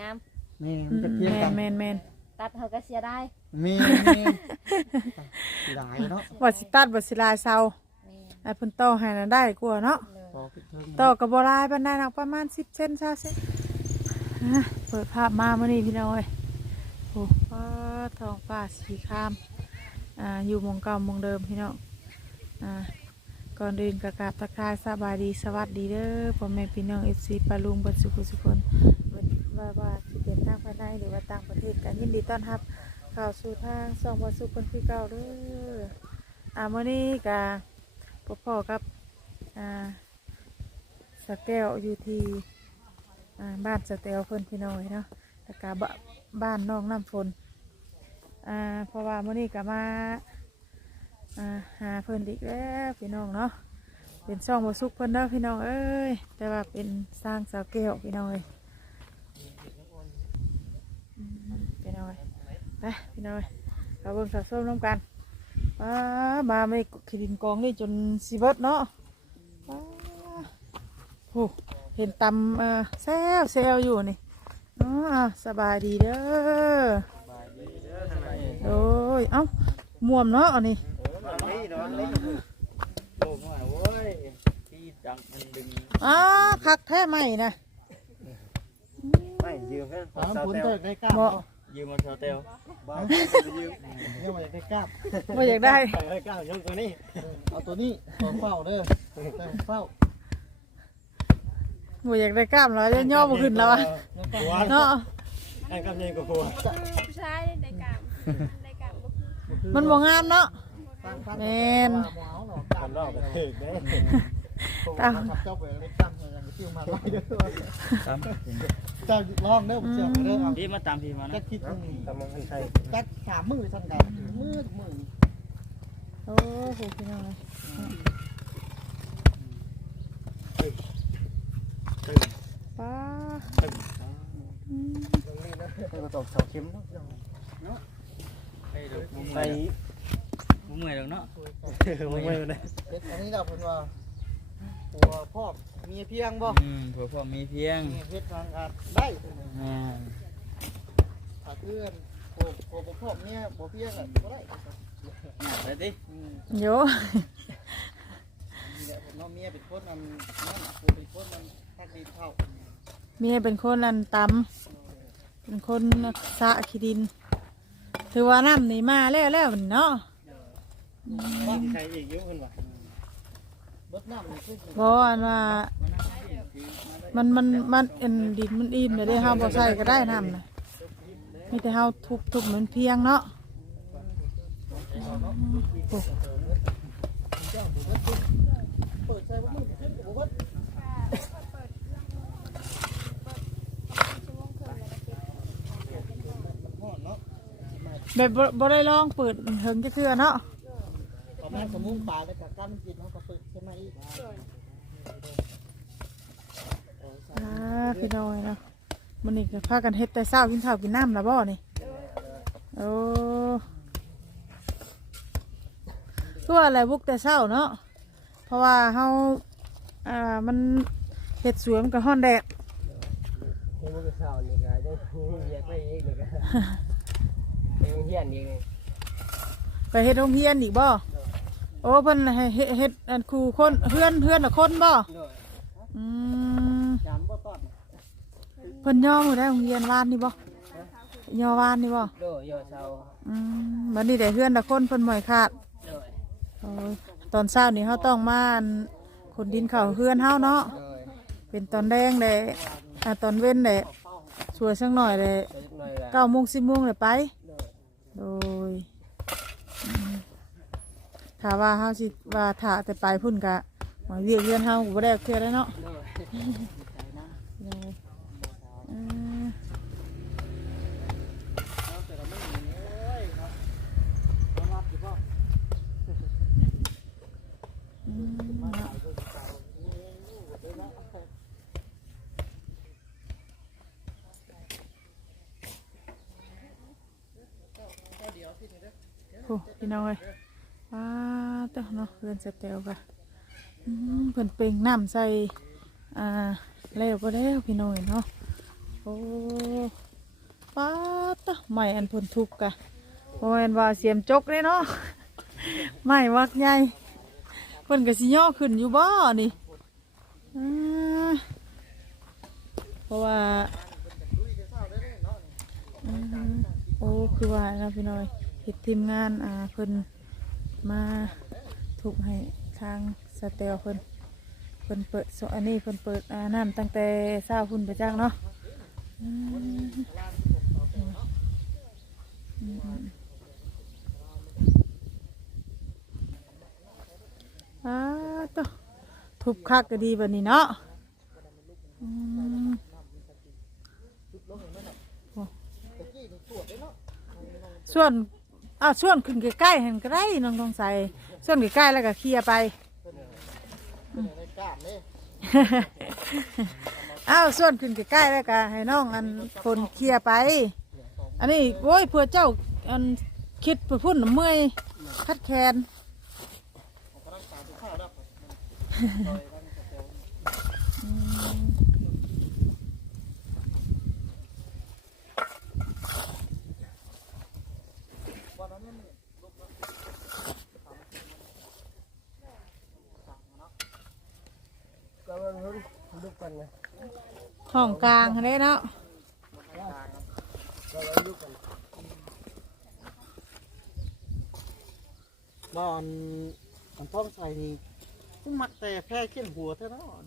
งามนี่มันจะเพียงแมกันนแมนแมนตัดเฮาก็เสียได้มีมีสิหลายเนาะบ่สิตัดบ่สิลายเซาแม่ไอ้เพิ่นต่อให้น่ะได้กว่าเนาะ เลยต่อขึ้นเทิงต่อก็บ่หลายปานใดหรอกประมาณ10เซน20เซนอะเปิดภาพมามื้อนี้พี่น้องเอ้ยโอ้ฟ้าท้องฟ้าสีคราม อ่า อยู่หมองเก่าหมองเดิมพี่น้อง อ่า ก่อนอื่นก็กราบทักทายสบายดีสวัสดีเด้อพ่อแม่พี่น้อง FC ปาลุงเบัดสุขสุขคน ว่าว่าสิเป็นทางภายในหรือว่าต่างประเทศกันยินดีต้อนรับเข้าสู่ทางสองวัสุคนคือเก่าเด้ออ่ามื้อนี้กะพ่อพ่อกับอ่าสะแก้วอยู่ที่อ่าบ้านสะแตวเพิ่นพี่น้อยเนาะแล้วก็บบ้านน้องน้ำฝนอ่าเพราะว่ามื้อนี้ก็มาอ่าหาเพิ่นอีกแล้วพี่น้องเนาะเป็นช่องวัสุกเพิ่นเด้อพี่น้องเอ้ยแต่ว่าเป็นสร้างสาวแก้วพี่น้อยอืมพี่น้อย ไปพี่น้อยเราเบิ่งสาวส้มน้ำกันมามาไม่ขีดินกองนี่จนสิเบิดเนาะว้าโอ้เห็นตำเอ่อแซวแซวอยู่นี่อ๋ออะสบายดีเด้อโอ้ยเอ้าม่วมเนาะอันนี้โอ้มาโว้ยที่ดังมันดึงอ้าคักแท้ไหมนะไม่ยืมแค่ถามผลเตเตลยได้กล้ามเนาะ ยืมมาเตลบ้ายืมเนี่ยมันจะได้กล้ามว่าอยากได้ไปก้าวยกตัวนี้เอาตัวนี้ตัวเฝ้าเด้อแต่เฝ้าว่าอยากได้กล้ามแล้วจะย่อบ่ขึ้นแล้วอะหัวเนาะไอ้กำยังกับหัวผู้ชายได้กามได้กามบ่คือมันบ่งามเนาะตั้งตั้งแม่นหมอหนอกล้ามทำรอบกันถึกได้ตามเจ้าเบื่อได้กล้ามอย่างที่มาไล่เด้อตามเจ้าลองเด้อเสี่ยวเด้อเอาพี่มาตามพี่มาจันะกคิดตามมันใครจักสามมือสั่นกันมือมือโอ้โหพี่น้องเลยป้าอืมให้มาตอกเสาเข็มเนาะใส่มุ้งเมื่อยหรอกเนาะเมื่อยเลยเฮ็ดอันนี้เราเพิ่นว่า ผัวพ่อเมียเพียงบ่อืมผัวพ่อมีเพียงเฮ็ดทางการได้อ่าถ้าเพื่อนผัวผัวบ่พ่อเมียบ่เพียงอะบ่ได้ไปดิอืมโยนี่แหละผมเนาะเมียเป็นคนนำนั่นผัวเป็นคนนำทักดีเข้าเมียเป็นคนอันตำเป็นคนสะขี้ดิน ถือว่าน้ำนี่มาแล้วแล้วนี่เนาะว่าใครอีกเยอะคนวะ เบิดน้ำนี่คือสิบอกอันว่ามันมันมันเอ็นดินมันอิ่มเลยได้เฮาบ่ใส่ก็ได้น้ำนะไม่แต่เฮาทุบทุบเหมือนเพียงเนาะแบบบ่ได้ลองเปิดเฮิงจะเทื่อเนาะประมาณสมุงปลาแล้วก็กั้นกินเฮา อีกอ่าพี่น้อยเนาะมันนี่ก็พากันเฮ็ดแต่เช้ากินข้าวกินน้ำละบ่นี่โอ้คือว่าอะไรบุกแต่เช้าเนาะเพราะว่าเฮาอ่ามันเฮ็ดสวยมันก็ฮ้อนแดดเฮ้ยมันเศร้านี่ก็ได้เรียกไปอีกนี่ก็เฮียนอีกนี่ไปเฮ็ดโรงเรียนอีกบ่โอ้เพิ่นให้เฮ็ดเฮ็ดอันครูคนเพื่อนเพื่อนน่ะคนบ่อืมจามบ่ตอดเพิ่นย่อมือได้โรงเรียนวานนี่บ่ย่อวานนี่บ่โดยโยเศร้าอืมบัดนี้ได้เพื่อนน่ะคนเพิ่นหมอยขาดโดยโอ้ยตอนเช้านี่เฮาต้องมาอันขนดินเข้าเพื่อนเฮาเนาะโดยเป็นตอนแดงเลยอ่าตอนเว้นเลยสวยสักหน่อยเลยเล็กน้อยละเก้าโมงสิบโมงเลยไปโดยโดยอืม ถ้าว่าเฮาสิว่าถ้าแต่ไปพุ่นกะหมาเรียกเรียนเฮาก็บ่ได้เคลียร์แล้วเนาะโอ้พี่น้องเอ้ย เต้าเนาะเรือนสเตลกะเพิ่นเป่งน้ำใส่อ่าแล้วก็แล้วพี่น้อยเนาะโอ้ป้าตะใหม่อันพ่นทุบกะโอ้ยนว่าเสียมจกเลยเนาะใหม่วักใหญ่เพิ่นก็สิย่อขึ้นอยู่บ่นี่เพราะว่าโอ้คือว่านะพี่น้อยเฮ็ดทีมงานอ่าเพิ่นมา ทุบให้ทางสเตลเพิ่นเพิ่นเปิดโซอันนี้เพิ่นเปิดอ่าน้ำตั้งแต่เช้าพุ่นไปจักเนาะอืมอืมอ่าตัวทุบคักก็ดีแบบนี้เนาะอืมโอ้ส่วนอ้าวส่วนขึ้นใกล้ๆเห็นใก็ได้น้องต้องใส่ ส่วนใกล้ๆแล้วก็เคลียร์ไปเป็นในกล้ามนี่อ้าวส่วนขึ้นใกล้ๆแล้วก็ให้น้องอันคนเคลียร์ไป อันนี้โอ้ยเพื่อเจ้าอันคิดเพื่อพุ่นน่ะเมื่อยคัดแคน ผมกำลังตามไปข้าวดับซอยบ้านสเตลวันนั้นเนี่ยลุกแล้ว ก็มันรุ่นลุ กกันนะห้องกลางอันนี้เนาะก็มันลุกกันบอนมันต้องใส่นี่ผู้มักแต่แพ้ขึ้นหัวเท่านั้น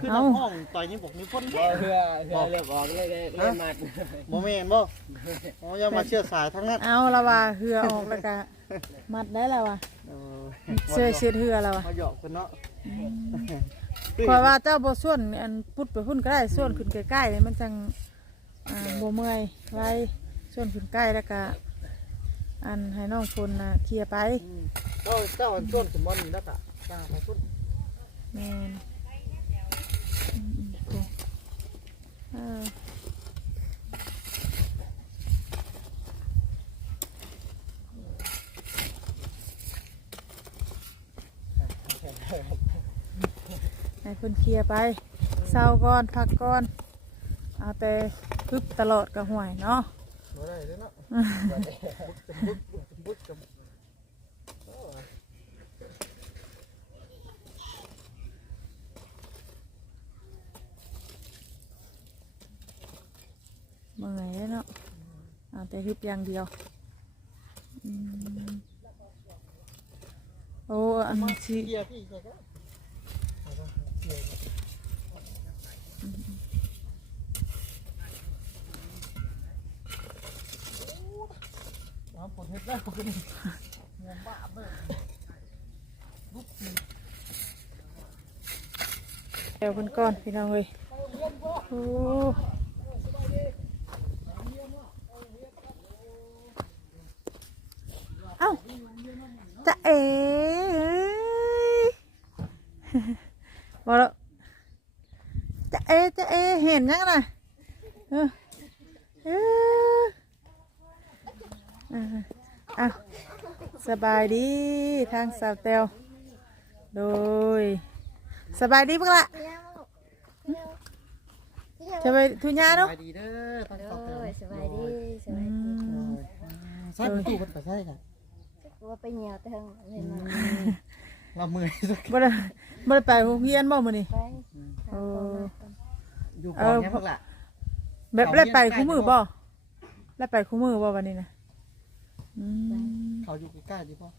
คือน้ำห้องต่อยนี่บอกนี่พ่นบ่เพื่อเพื่อเลือกออกเลยเลยเลยมัดโมเมนบ่โอ้ยามาเชื่อสายทั้งนั้นเอาละว่าเหือออกแล้วก็มัดได้แล้วว่ะเออเสื้อเช็ดเหือแล้วว่ะมาหยอกกันเนาะ คอยว่าเจ้าบ่ส่วนอันพุดไปพุ่นก็ได้ส่วนขึ้นใกล้ๆนี่มันจังอ่าบ่เมื่อยไว้ส่วนขึ้นใกล้แล้วก็อันให้น้องพลน่ะเคลียร์ไปเจ้าเจ้าอันต้นสมบัตินี่แล้วก็จ้าไปพุ่นแม่นอืมๆโอ้เออ ให้ เพิ่นเคลียร์ไปเศร้าก่อนพักก่อนเอาแต่พึบตลอดกับห่วยเนาะบ่ได้เลยเนาะบุกจำบุกบุกจำบุกจเมื่อยแล้วเนาะเอาแต่ฮึบอย่างเดียวอืมโอ้อันนี้ สิำเกียร์พี่ใช่ก็น้ำฝนเฮ็ดได้ผมก็นี่งมบ้าเบ้อเดี๋ยวเพิ่นก่อนพี่น้องเอ้ยโอ้เอ้าจะเอ๋เอ้ยบอกแล้วจะเอจะเอเห็นยังน่ะเออเออเอออะสบายดีทางสาวเตลโดย สบายดีปะละจะไปทุญาสเนาะบายดีเด้อตั้งโดต่อเติมยสบายดีสอืบายดีมใช่ประตูมันก็ใช่ค่ะว่าไปเหนียวเทิงเห็นไหมเราเมื่อยสักบ่ได้บ่ได้ไปโรงเรียนบ่มื้อนี้ไปโอ้อยู่ก่อนเนี่ยพวกละแบบได้ไปคู่มือบ่ได้ไปคู่มือบ่วันนี้นะ อืมเขาอยู่ใกล้ๆดีป่ะ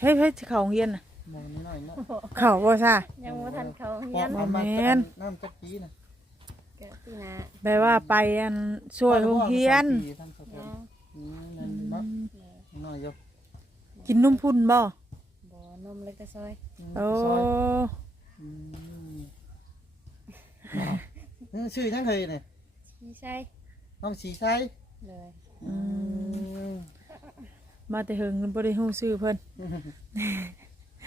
เฮ้ยเฮ้ยเข้าโรงเรียนน่ะมองนิดหน่อยเนาะเข้าบ่ซ่า ยังว่าทันเขาเพเฮียราะนมันมาแม่น น้ำจักปีนะเกิดปีนาแปลว่าไปอันช่วยโรงเรียนทั้งสองปียังอืมนั่นเนาะน้อยอยู่กินนมพุ่นบ่บ่นมเล็กแต่ซอยโอ้อืมเออชื่อยังเคยเนี่ยพี่ใช่น้องสีใช้เลยอื มมาแต่เฮิงบ่ได้ฮู้ชื่อเพิ่น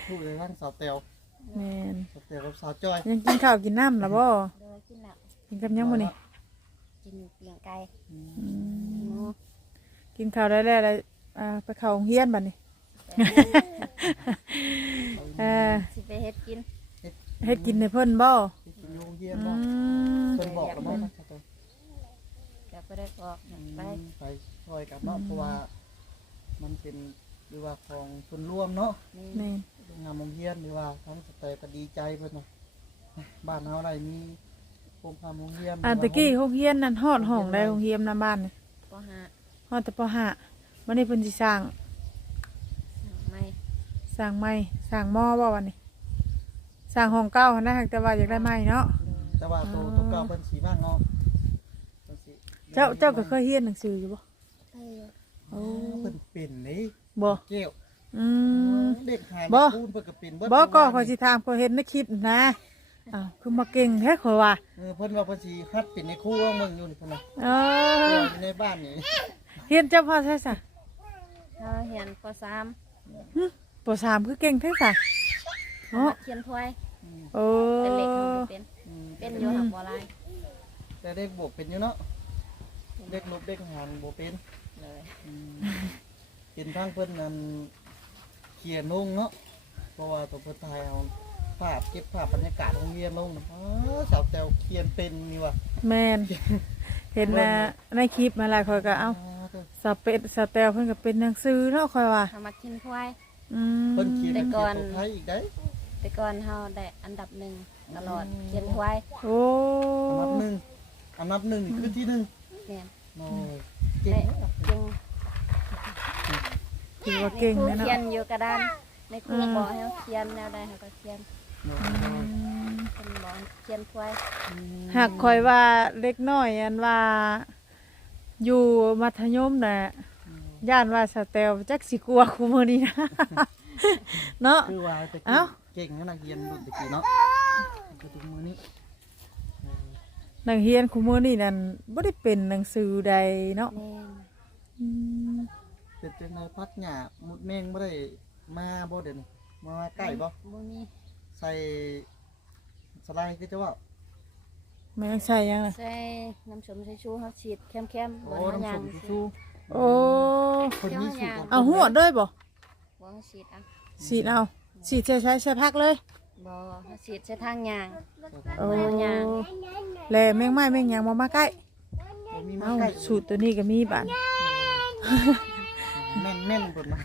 พูดเลยทั้งสาวเตียวแม่นสาวเตียวกับสาวจอย ยังกินข้าวกินน้ำล่ะบ่โดยกินหลับกินกับหยังมื้อนี้กินเปียงไก่อืมหมูกินข้าวได้แล้วแล้วอ่าไปเข้าโรงเรียนบัดนี้ เออสิไปเฮ็ดกินเฮ็ดกินให้เพิ่นบ่ที่กินโรงเรียนอืบ่มเพิ่นบอกแล้วบ่สาวเตียวกับไปได้บอกไป ไปช่วยกันเนาะเพราะว่า มันเป็นหรือว่าของส่วนรวมเนาะนี่แม่นงานโรงเรียนหรือว่าทั้งสเตย์ก็ดีใจเพิ่นเนาะบ้านเฮาได้มีโครงการโรงเรียนอันตะกี้โรงเรียนนั่นฮอดห้องได้โรงเรียนนำบ้านนี่ก็หาฮอดแต่ปห้าวันนี้เพิ่นสิสร้างไม่สร้างใหม่สร้างหม้อบ่วันนี้สร้างห้องเก่าหั่นนะแต่ว่าอยากได้ใหม่เนาะ แต่ว่าตัวตัวเก่าเพิ่นสีบ้างเนาะเพิ่นสิเจ้าเจ้าก็เคยเรียนหนังสืออยู่บ่ไปอยู่โอ้เพิ่นเป็นนี่บ่เก้วอืม เด็กหายบ่คูณเพิ่นก็เป็นเบิดบ่ก็ขอยสิถามขอยเห็นในคลิปนะอ้าวคือมาเก่งแท้ขอยว่าเออเพิ่นว่าเพิ่นสิฮัดเป็นในครูของเมืองอยู่นี่เพิ่นน่ะเอเอออในบ้านนี่เรียนเจ้าพ่อใช่ซะเราเรียนปสามปสามคือเก่งแท้ซะเนาะเขียนถ้วยโอ้เป็นเล็กทำเป็นอืมเป็นอยู่หักบัวลายแต่เด็กบวกเป็นอยู่เนาะ เด็กลบเด็กหารบ่เป็นเลยอืมเป็นทางเพิ่นนั่นเขียนลงเนาะเพราะว่าตัวเพิ่นถ่ายเอาภาพเก็บภาพบรรยากาศโรงเรียนลงนะอ๋อสาวแตวเขียนเป็นนี่ว่ะแม่นเห็นนะในคลิปมาหลายขอยก็เอ้าอ๋อเพิ่นสเปดสเตลเพิ่นก็เป็นหนังสือเนาะค่อยว่าทำมาเขียนถ้วย อืมเพิ่นเขียนแต่เป็นก่อน ตัวไทยอีกได้แต่ก่อนเราได้อันดับหนึ่งตลอดเขียนถ้วยโอ้อันดับหนึ่งอันดับหนึ่งนี่คือที่หนึ่งเนี่ย โอ้ยเก่งได้นะเก่งถือว่าเก่งครูเลยเนาะเขียนอยู่กระดานในครูบอกให้เราเขียนแนวใดเราก็เขียนอืมเป็นบอกให้เขียนถ้วยหากค่อยว่าเล็กน้อยอันว่า อยู่มัธยมน่ะย่านว่าสเตลจักสิกลัวคุมื้อนี้นะเนาะคือว่าจะเอ้าเก่งนะนักเรียนรุ่นตะกี้เนาะก็ถึงมือนี้เออ นักเรียนคุมื้อนี้นั่นบ่ได้เป็นหนังสือใดเนาะแม่นอืมเป็นจังไดพักหญ้ามุดแมงบ่ได้มาบ่เด่นมาใกล้บ่บ่มีใส่สไลด์คือจะว่าแม่งใช่ยังน่ะใส่น้ำชมใส่ชูเขาฉีดแคมๆโอ้บนหาน้ำยาส้งมชูโอ้คนมีสูตรเอาหัวด้วยบ่บ่เขาฉีดอะสีดเอาสีดใช้ใช้ใช้พักเลย บ่เขาฉีดใส่ทางยางโอ้ยางแลแมงไม้แมงหยังบ่มาใกล้บ่มีมาเอ้าใกล้สูตรตัวนี้ก็มีบาดแม่นแม่นๆเพิ่นมา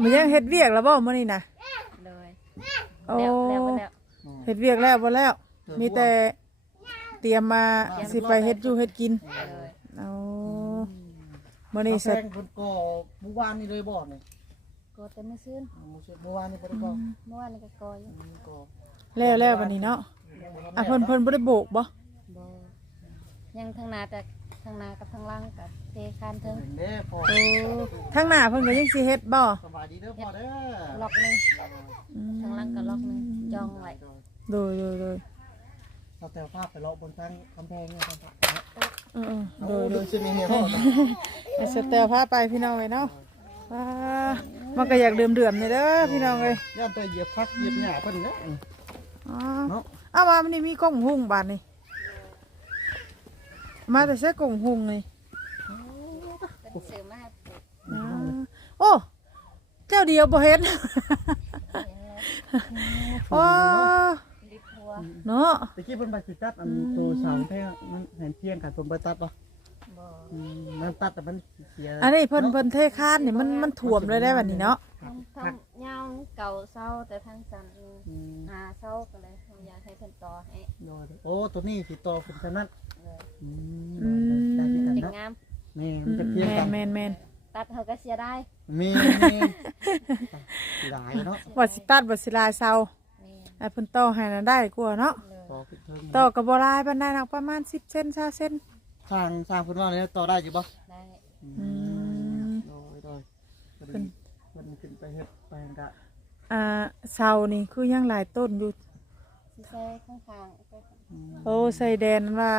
มันยังเฮ็ดเวียกแล้วบ่มื้อนี้น่ะเลยโอ้แล้วแล้วบ่แล้วอ๋อเฮ็ดเวียกแล้วบ่แล้ว มีแต่เตรียมมาสิไปเฮ็ดอยู่เฮ็ดกินเลยเอามื้อนี้กาแฟเสร็จเพิ่นก็เมื่อวานนี้เลยบ่นี่ ก็แต่มื้อซื่นเมื่อวานนี้บ่ได้ก็เมื่อวานนี่ก็กออยู่อืมก็แล้วแล้วบัดนี้เนาะอะเพิ่นเพิ่นบ่ได้โบกบ่บ่ยังทางหน้าแต่ทางหน้ากับทางหล่างกับเทคานเทิงเห็นเด้พ่อโอ้ทางหน้าเพิ่นก็ยังสิเฮ็ดบ่สบายดีเด้อพ่อเด้อล็อกหนึงอืมทางหล่างก็ล็อกหนึงจองไว้โดยโดยโดยเราแต่ภาพไปเลาะบนทางกำแพงเนี่ยครับเออๆโดโดยยโดโดยยจะมีเนี่ยพ่อไอ้สเตลพาไปพี่น้องเอ้ยเนาะ ว้ามันก็อยากเดือมๆนี่เด้อพี่น้องเอ้ยย่านแต่เหยียบพักเหยียบหญ้าเพิ่นเด้ออ๋อเนาะเอามามันนี่มีกล้องหุงบาดนี่มาแต่ใช้กล้องหุงนี่เป็นซื้อมาให้ปลูกอ่าโอ้เจ้าเดียวบ่เห็นโอ้ลิพัวเนาะตะกี้เพิ่นไปสิตัดอันตัวเสาแท่งมันเห็นเที่ยงกันเพิ่นไปตัดบ่ บ่อืมมันตัดแต่มันเสียอันนี้เพิ่นเพิ่นเทคานนี่มันมันถ่วมเลยได้บัดนี้เนาะทั้งทั้งยาวเก่าเศร้าแต่ทางสันอืมหาเศร้าก็เลยเราอยากให้เพิ่นต่อให้โดยโอ้ตัวนี้สิต่อเป็นจังนั้นเลยอือืมมได้คือกันเด็กเนาะงามแม่มันจะเที่ยงแม่กันนแม่นแม่นตัดเขาก็เสียได้มีมีหลายเนาะบ่สิตัดบ่สิลายเซาแม่ไอ้เพิ่นต่อให้น่ะได้กว่าเนาะเลยต่อขึ้นเทิงต่อก็บ่หลายปานใดหรอกประมาณ10เซน20เซน สร้างสร้างเพิ่นว่าเนี่ยต่อได้อยู่บ่ได้อืม โดยโดยเพิ่เพิ่นนเพิ่นขึ้นไปเฮ็ดไปหั่นกะอ่าเสานี่คือยังหลายต้นอยู่สิใส่ข้างๆก็อืมโอ้ใส่แดนว่า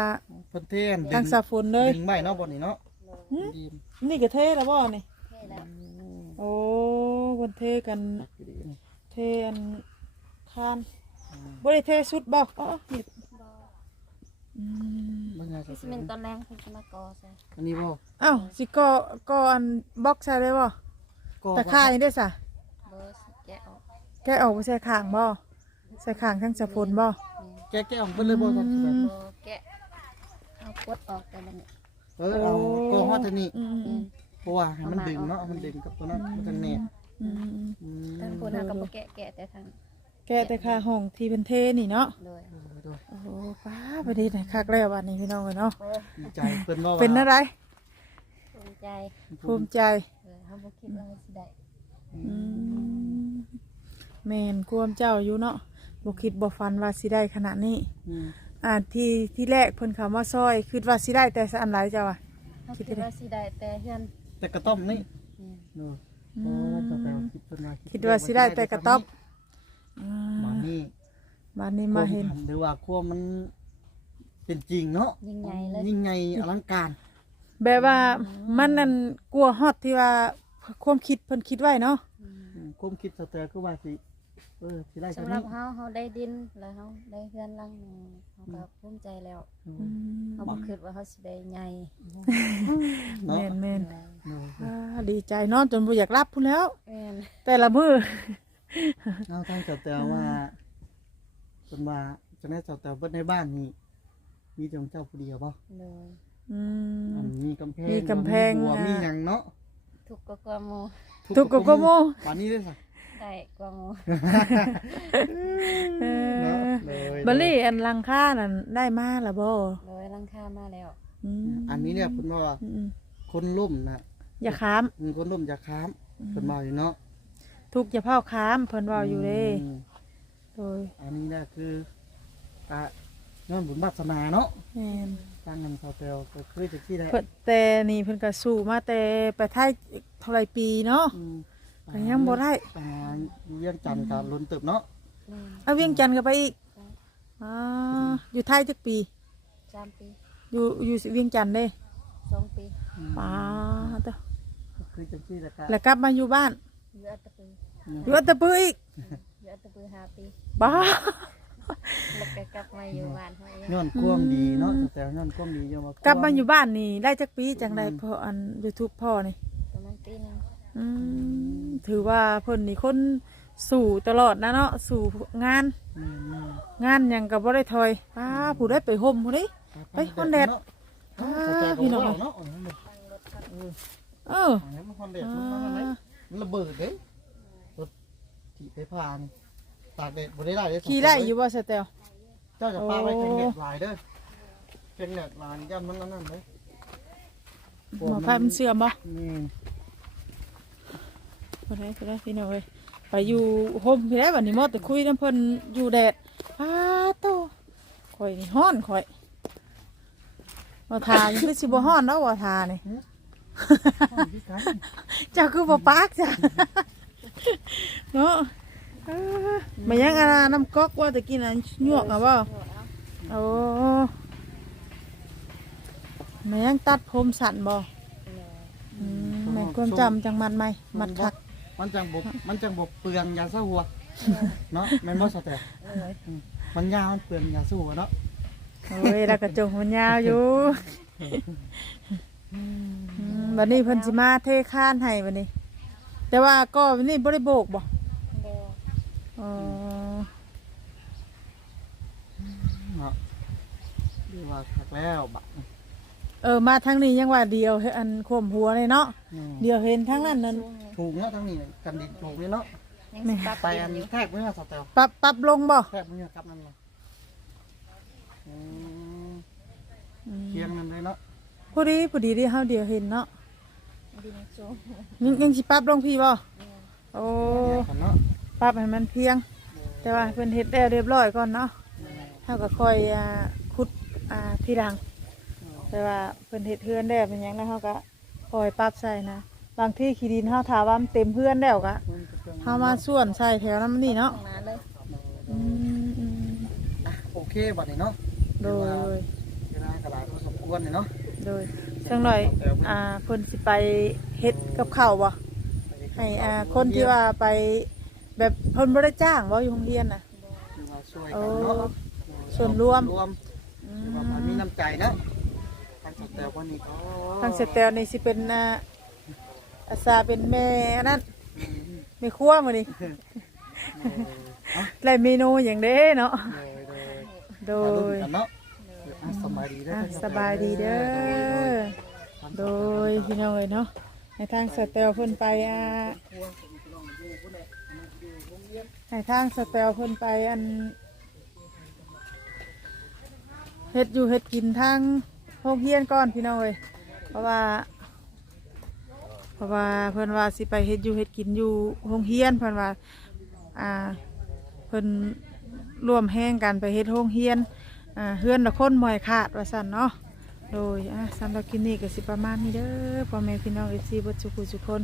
เพิ่นเทนทางสะฝนเลย ดึงไม้เนาะบ่นี่เนาะเลยดีมนี่ก็เทแล้วบ่นี่ เท่แล้วโอ้บนเทกันตักอยู่ดีนี่เทอันคานบ่ได้เทสุดบ่อ๋อนี่บ่อื มมันน่าจะสิเป็นตอนแรงเพิ่นสิมาก่อใส่อันนี้บ่เอ้าสิก็ก็อันบล็อกใส่ได้บ่ก็ตะข่ายได้ซะเบอร์สิแกะออกแกะออกไปใส่ข้างบ่ใส่ข้างทั้งสะฝนบ่แกะแกะออกเพิ่นเลยบ่ครับเบอร์แกะเอากดออกแต่ละนี่โเออเอากองฮอดเทานี่อืมอืมเพราะว่าให้มันดึงเนาะมันดึงกับตัวนั้นกับตัวนี้อืมอืม อืม ทางคนหากับบ่แกะแกะแต่ทาง แกแต่ค่าห้องที่เป็นเทนี่เนาะโดยโดยโอ้โหป้าประเด็นคักแล้ววันนี้พี่น้องเนาะดีใจเพิ่นว่าเป็นอะไรภูมิใจภูมิใจเออเฮาบ่คิดว่าสิได้อืมแม่นความเจ้าอยู่เนาะบ่คิดบ่ฝันว่าสิได้ขนาดนี้อืมอ่าที่ที่แรกเพิ่นคำว่าซอยคิดว่าสิได้แต่สอันหลายเจ้าอะเฮาคิดว่าสิได้แต่เฮือนแต่กระต้อมนี่อืมเนาะโอ้กระแปลว่าคิดเพิ่นว่าคิดว่าสิได้แต่กระต๊อบอ่ามา นี่บ้านนี้มาเห็นหรือว่าความมันเป็นจริงเนาะยิ่งใหญ่เลยยิ่งใหญ่อลังการแบบว่ามันนั่นกลัวฮอดที่ว่าความคิดเพิ่นคิดไว้เนาะอืมอืมความคิดสเตอร์คือว่าสิเออสิได้เท่าสำหรันี้บเฮาเฮาได้ดินแล้วเฮาได้เฮือนหลังหนึงเฮาก็ภูมิใจแล้วอือืมมเฮาบ่คิดว่าเฮาสิได้ใหญ่เนาะแม่นแม่นเออเนาะอ่าดีใจนอนจนบ่อยากรับพุ่นแล้วแม่นแต่ละมื้อเอาทางสเตอร์ว่า เพิ่นว่าจะแม่สเตอร์เบิดในบ้านนี่มีแต่ของเจ้าผู้เดียวบ่โดยอืม อันมีกำแพงมีกำแพงมีบัวอ่ามีมีหยังเนาะทุกข์ก็กว่าหมู่ทุกข์ก็กว่าหมู่ ป่านนี้ด้วยสิได้กว่าหมู่เอเนาะอเลยบัลลี่อันลังค่านั่นได้มาล่ะบ่โดยหลังคามาแล้ว อืมอันนี้เนี่ยเพิ่นว่าอืมคนล่มน่ะอย่าค้ามอืมคนล่มอย่าค้ามเพิ่นว่าอยู่เนาะทุกข์อย่าเผาค้ามเพิ่นเว้าอยู่เด้ม โดยอันนี้เนี่ยคืออะย้อนบุญวาสนาเนาะแม่นสร้างเงินเขาเตลก็คือจะที่ได้เพิ่นแต่นี่เพิ่นก็สู้มาแต่ไปไทยเท่าไรปีเนาะอืมก็ยังบ่ได้อ่าเยี่ยงจันทร์กับลุนตึบเนาะแม่นเอาเวียงจันทน์ก็ไปอีกอ่าอยู่ไทยจักปี สามปีอยู่อยู่เวียงจันทน์เด้สองปีป้าเด้อก็คือจังที่แล้วก็แล้วกลับมาอยู่บ้านอยู่อัตตปืออยู่อัตตปืออีก อยู่อัตตปือหาปีบ้า แล้วก็กลับมาอยู่บ้านเฮาเองย้อนความดีเนาะแต่ย้อนความดีย้อนว่ากลับมาอยู่บ้านนี่ได้จักปีจังไดพออัน YouTube พ่อนี่ประมาณปีหนึงอืมถือว่าเพิ่นนี่คนสู่ตลอดนะเนาะสู่งาน แม่นงานหยังก็บ่ได้ถอยป้าผู้ได้ไปห่มผู้นี้ๆไปคนแดด เนาะเข้าใจพี่น้อองเนาะตั้งรถครับเออ อันนี้มันคนแดดมันมันอะไรมันระเบิดเด้ ที่ไปผ่านตากแดดบ่ได้ได้เด้ขี่ได้อยู่บ่สเตลเจ้าจะปาไว้เป็นแดดหลายเด้อเป็นแดดหลายย่ำมันนั่นนั่นเด้อหมอไฟมันเสื่อมบ่อืมบ่ได้บ่ได้พี่น้องเอ้ยไปอยู่ห่มพี่ได้บัดนี้หมดแต่คุยน้ำเพิ่นอยู่แดดป้าโตข่อยนี่ฮ้อนข่อยบ่ทายังคือสิบ่ฮ้อนเนาะบ่ทานี่พี่กันเจ้าคือบ่ปากจ้ะ เนาะเอ้อมายังอันน่ะน้ำก๊อกว่าตะกี้น่ะยวกอะบ่โอ้มายังตัดผมสั้นบ่อืมแม่นความจำจังมันไหมมัดคัก มันจังบบมันจังบบเปลืองยาสู้หัวเนาะแม่นบ่สแตกเลยมันยาวมันเปลืองยาสู้หัวเนาะโอ้ยแล้วกระจงมันยาวอยู่อืมวันนี้เพิ่นสิมาเทคานให้วันนี้ แต่ว่าก็วันนี้บ่ได้โบกบ่เดียวอ๋อเนาะเรียกว่าคักแล้วบักเออมาทางนี้ยังว่าเดียวเฮ็ดอันข่มหัวเลยเนาะอืมเดียวเห็นทางนั้นนั่นช่วงนี้ถูกเนาะทั้งนี้กันดินถูกนี่เนาะยังสิปรับไปเปลี่ยอันนอยู่แทกเมื่อสแตลปรับปรับลงบ่แทกเมื่อกลับนั่นเลยอืมอืมเคียงกันเลยเนาะพอดีพอดีที่เฮาเดียวเห็นเนาะ ดินสูงยังยังสิปรับลงพี่บ่แม่นโอ้แยกกันเนาะปรับให้มันเพียง แต่ว่าเพิ่นเฮ็ดแล้วเรียบร้อยก่อนเนาะเฮาก็ค่อยอ่าขุดอ่าทีหลัง แต่ว่าเพิ่นเฮ็ดเฮือนแล้วเป็นหยังแล้วเฮาก็ค่อยปรับใส่นะ บางที่ขี้ดินเฮาถาว่ามันเต็มเฮือนแล้วก็เฮามาส่วนใส่แถวนั้นนี่เนาะข้างหน้าเลยอืมอืมอะโอเคบัดนี้เนาะโดยเวลากระดาษพอสมควรเลยเนาะโดย จังหน่อยอ่าเพิ่นสิไปเฮ็ดกับข้าวบ่ให้อ่าคนที่ว่าไปแบบเพิ่นบ่ได้จ้างบ่อยู่โรงเรียนน่ะที่ว่าช่วยโอ้กันเนาะส่วนรวมรวมอืที่ว่ามันมีน้ำใจเนาะทางสแตลคนนี้ก็ทางเสแตลนี่สิเป็นอ่าอาสาเป็นแม่อันนั้นแม่ครัวมื้อนี้เนาะได้เมนูอย่างเด้เนาะโดยโดยโดมาลุ้นยกันเนาะ อะสบายดีเด้ออะทงสบายดีเด้โยโดยอโดยพี่น้องเอ้ยเนาะให้ทางสเตลเพิ่นไปอ่าครัวผมพี่น้องอยู่ผู้ใดอันนั้นอยู่โรงเรียนให้ทางสเตลเพิ่นไปอันเฮ็ดอยู่เฮ็ดกินทางโรงเรียนก่อนพี่น้องเอ้ยเพราะว่า เพราะว่าเพิ่นว่าสิไปเฮ็ดอยู่เฮ็ดกินอยู่โรงเรียนเพิ่นว่าอ่าเพิ่นร่วมแห้งกันไปเฮ็ดโรงเรียนอ่า เฮือนละคนบ่ให้ขาดว่าซั่นเนาะโดยอะสำหรับคลิปนี้ก็สิประมาณนี้เด้อพ่อแม่พี่น้อง FC เบ่ทุกผู้ทุกคน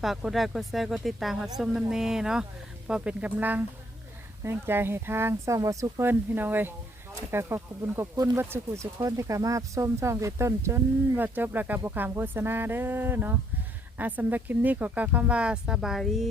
ฝากกดไลค์กดแชร์กดติดตามรับชมน้ำแน่เนาะเพอเป็นกำลังแรงใจให้ทางซ่องบ่สุเพิ่นพี่น้องเอ้ยแล้วก็ขอบคุณขอบคุณวัดสุขุสุคนที่เข้ามารับชมซ่องแต่ต้นจนว่าจบแล้วก็บ่ขามโฆษณาเด้อเนาะอาสำหรับคลิปนี้ขอกล่าวคำว่าสบายดี